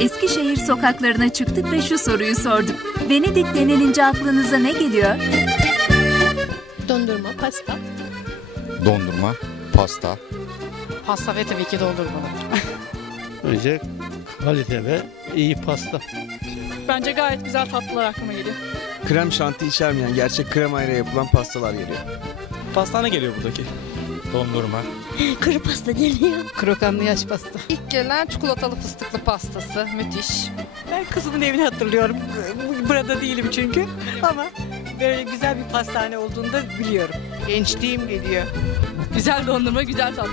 Eskişehir sokaklarına çıktık ve şu soruyu sorduk. Venedik denilince aklınıza ne geliyor? Dondurma, pasta. Dondurma, pasta, Pasta ve tabii ki dondurma. Önce kalite ve iyi pasta. Bence gayet güzel tatlılar aklıma geliyor. krem şanti içermeyen gerçek kremayla yapılan pastalar geliyor. Pastane geliyor buradaki. Dondurma. Kuru pasta geliyor. Krokanlı yaş pasta. İlk gelen çikolatalı fıstıklı pastası. Müthiş. Ben kızımın evini hatırlıyorum. Bu- Burada değilim çünkü ama böyle güzel bir pastane olduğunu da biliyorum. Gençliğim geliyor. Güzel dondurma, güzel tatlı.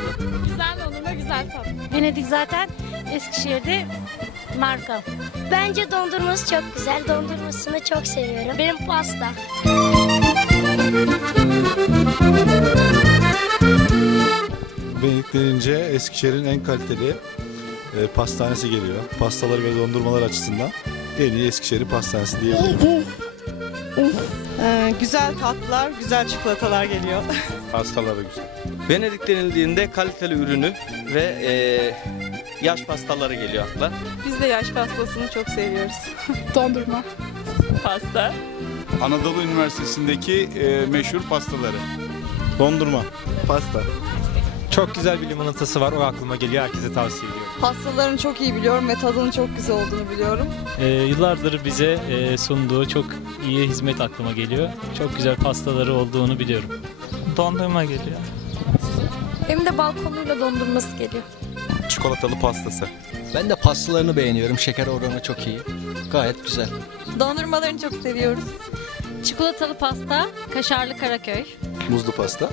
Güzel dondurma, güzel tatlı. Venedik zaten Eskişehir'de marka. Bence dondurması çok güzel. Dondurmasını çok seviyorum. Benim pasta. Venedik denince Eskişehir'in en kaliteli e, pastanesi geliyor. Pastaları ve dondurmalar açısından en iyi Eskişehir pastanesi diyebilirim. Ee, güzel tatlılar, güzel çikolatalar geliyor. Pastaları güzel. Venedik denildiğinde kaliteli ürünü ve eee, yaş pastaları geliyor akla. Biz de yaş pastasını çok seviyoruz. Dondurma. Pasta. Anadolu Üniversitesi'ndeki e, meşhur pastaları. Dondurma, pasta. Çok güzel bir limonatası var. O aklıma geliyor. Herkese tavsiye ediyorum. Pastalarını çok iyi biliyorum ve tadının çok güzel olduğunu biliyorum. Ee, yıllardır bize e, sunduğu çok iyi hizmet aklıma geliyor. Çok güzel pastaları olduğunu biliyorum. Dondurma geliyor. Benim de balkonuyla dondurması geliyor. Çikolatalı pastası. Ben de pastalarını beğeniyorum. Şeker oranı çok iyi. Gayet güzel. Dondurmalarını çok seviyoruz. Çikolatalı pasta, kaşarlı Karaköy. Muzlu pasta.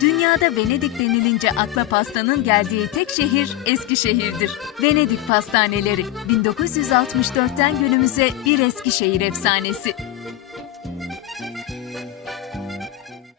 Dünyada Venedik denilince akla pastanın geldiği tek şehir Eskişehir'dir. Venedik pastaneleri 1964'ten günümüze bir Eskişehir efsanesi.